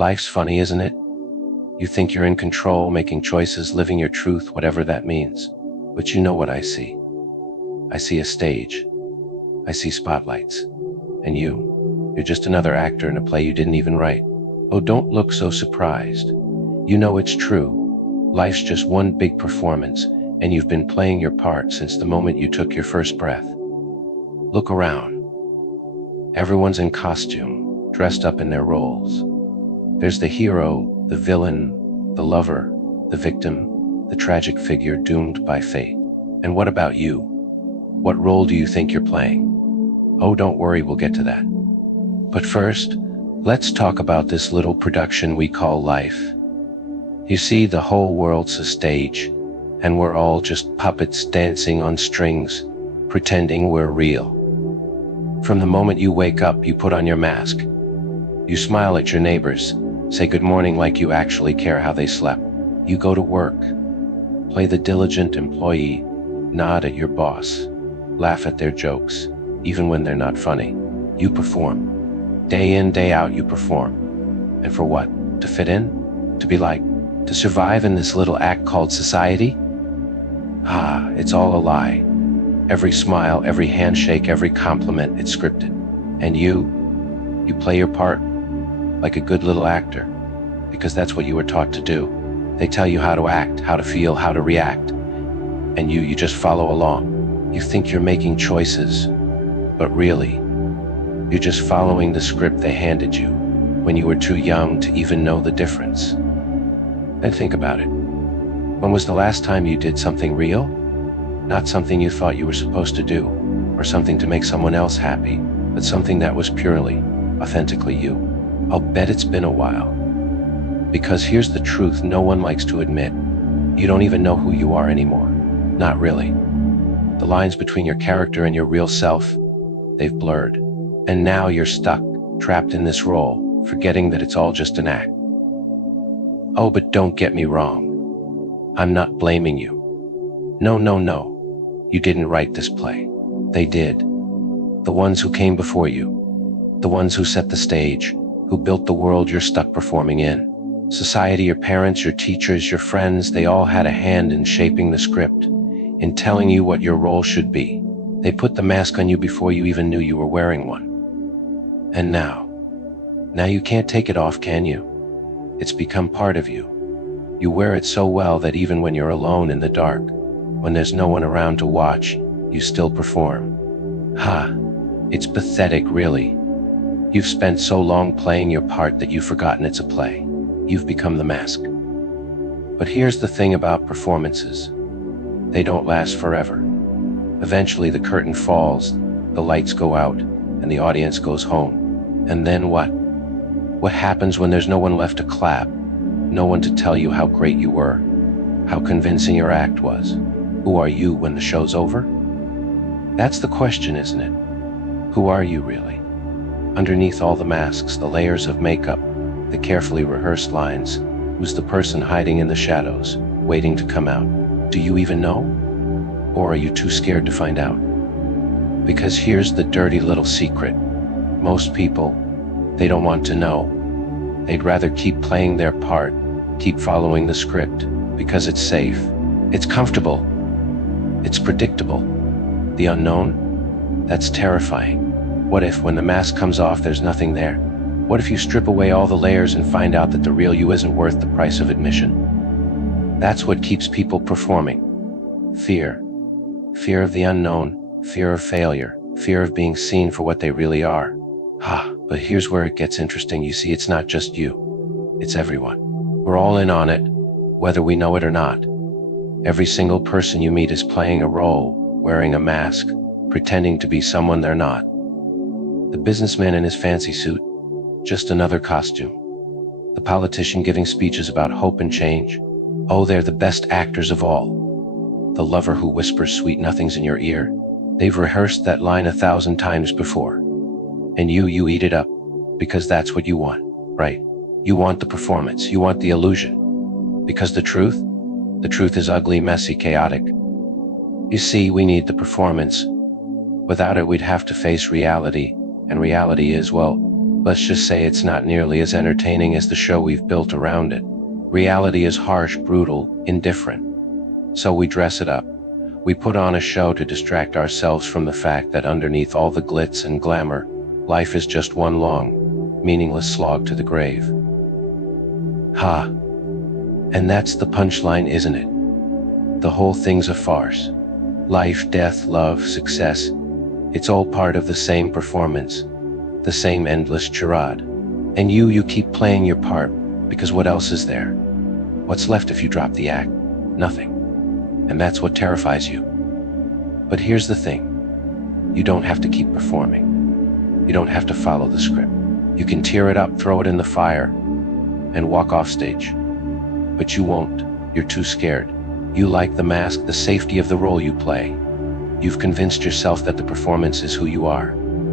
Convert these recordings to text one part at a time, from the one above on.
Life's funny, isn't it? You think you're in control, making choices, living your truth, whatever that means. But you know what I see. I see a stage. I see spotlights. And you're just another actor in a play you didn't even write. Oh, don't look so surprised. You know it's true. Life's just one big performance, and you've been playing your part since the moment you took your first breath. Look around. Everyone's in costume, dressed up in their roles. There's the hero, the villain, the lover, the victim, the tragic figure doomed by fate. And what about you? What role do you think you're playing? Oh, don't worry, we'll get to that. But first, let's talk about this little production we call life. You see, the whole world's a stage, and we're all just puppets dancing on strings, pretending we're real. From the moment you wake up, you put on your mask. You smile at your neighbors, say good morning like you actually care how they slept. You go to work, play the diligent employee, nod at your boss, laugh at their jokes, even when they're not funny. You perform. Day in, day out, you perform. And for what? To fit in? To be liked? To survive in this little act called society? Ah, it's all a lie. Every smile, every handshake, every compliment, it's scripted. And you play your part like a good little actor, because that's what you were taught to do. They tell you how to act, how to feel, how to react. And you just follow along. You think you're making choices, but really, you're just following the script they handed you when you were too young to even know the difference. And think about it. When was the last time you did something real? Not something you thought you were supposed to do, or something to make someone else happy, but something that was purely, authentically you. I'll bet it's been a while. Because here's the truth no one likes to admit. You don't even know who you are anymore. Not really. The lines between your character and your real self, they've blurred. And now you're stuck, trapped in this role, forgetting that it's all just an act. Oh, but don't get me wrong. I'm not blaming you. No. You didn't write this play. They did. The ones who came before you. The ones who set the stage, who built the world you're stuck performing in. Society, your parents, your teachers, your friends, they all had a hand in shaping the script, in telling you what your role should be. They put the mask on you before you even knew you were wearing one. And now you can't take it off, can you? It's become part of you. You wear it so well that even when you're alone in the dark, when there's no one around to watch, you still perform. It's pathetic, really. You've spent so long playing your part that you've forgotten it's a play. You've become the mask. But here's the thing about performances. They don't last forever. Eventually the curtain falls, the lights go out, and the audience goes home. And then what? What happens when there's no one left to clap? No one to tell you how great you were, how convincing your act was? Who are you when the show's over? That's the question, isn't it? Who are you really? Underneath all the masks, the layers of makeup, the carefully rehearsed lines, who's the person hiding in the shadows, waiting to come out? Do you even know? Or are you too scared to find out? Because here's the dirty little secret. Most people, they don't want to know. They'd rather keep playing their part, keep following the script, because it's safe, it's comfortable, it's predictable. The unknown? That's terrifying. What if, when the mask comes off, there's nothing there? What if you strip away all the layers and find out that the real you isn't worth the price of admission? That's what keeps people performing. Fear. Fear of the unknown, fear of failure, fear of being seen for what they really are. But here's where it gets interesting. You see, it's not just you. It's everyone. We're all in on it, whether we know it or not. Every single person you meet is playing a role, wearing a mask, pretending to be someone they're not. The businessman in his fancy suit, just another costume. The politician giving speeches about hope and change. Oh, they're the best actors of all. The lover who whispers sweet nothings in your ear. They've rehearsed that line 1,000 times before. And you eat it up, because that's what you want, right? You want the performance, you want the illusion. Because the truth is ugly, messy, chaotic. You see, we need the performance. Without it, we'd have to face reality, and reality is, well, Let's just say it's not nearly as entertaining as the show we've built around it. Reality is harsh, brutal, indifferent. So we dress it up. We put on a show to distract ourselves from the fact that underneath all the glitz and glamour, life is just one long, meaningless slog to the grave. Ha! And that's the punchline, isn't it? The whole thing's a farce. Life, death, love, success, it's all part of the same performance, the same endless charade. And you keep playing your part, because what else is there? What's left if you drop the act? Nothing. And that's what terrifies you. But here's the thing. You don't have to keep performing. You don't have to follow the script. You can tear it up, throw it in the fire, and walk off stage. But you won't. You're too scared. You like the mask, the safety of the role you play. You've convinced yourself that the performance is who you are.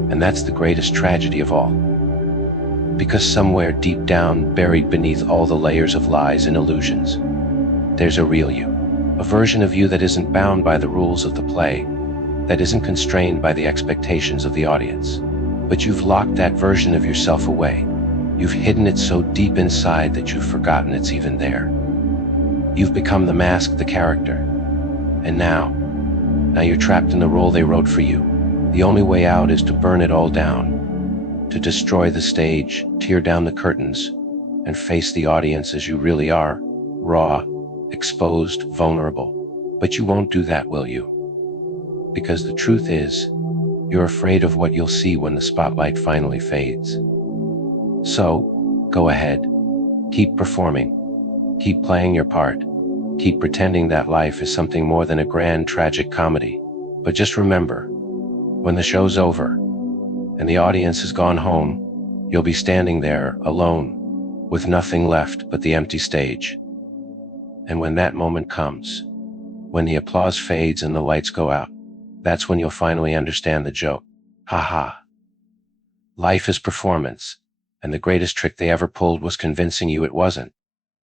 And that's the greatest tragedy of all. Because somewhere deep down, buried beneath all the layers of lies and illusions, there's a real you. A version of you that isn't bound by the rules of the play, that isn't constrained by the expectations of the audience. But you've locked that version of yourself away. You've hidden it so deep inside that you've forgotten it's even there. You've become the mask, the character. And now you're trapped in the role they wrote for you. The only way out is to burn it all down, to destroy the stage, tear down the curtains, and face the audience as you really are, raw, exposed, vulnerable. But you won't do that, will you? Because the truth is, you're afraid of what you'll see when the spotlight finally fades. So, go ahead. Keep performing. Keep playing your part. Keep pretending that life is something more than a grand, tragic comedy. But just remember, when the show's over, and the audience has gone home, you'll be standing there, alone, with nothing left but the empty stage. And when that moment comes, when the applause fades and the lights go out, that's when you'll finally understand the joke. Ha ha. Life is performance, and the greatest trick they ever pulled was convincing you it wasn't.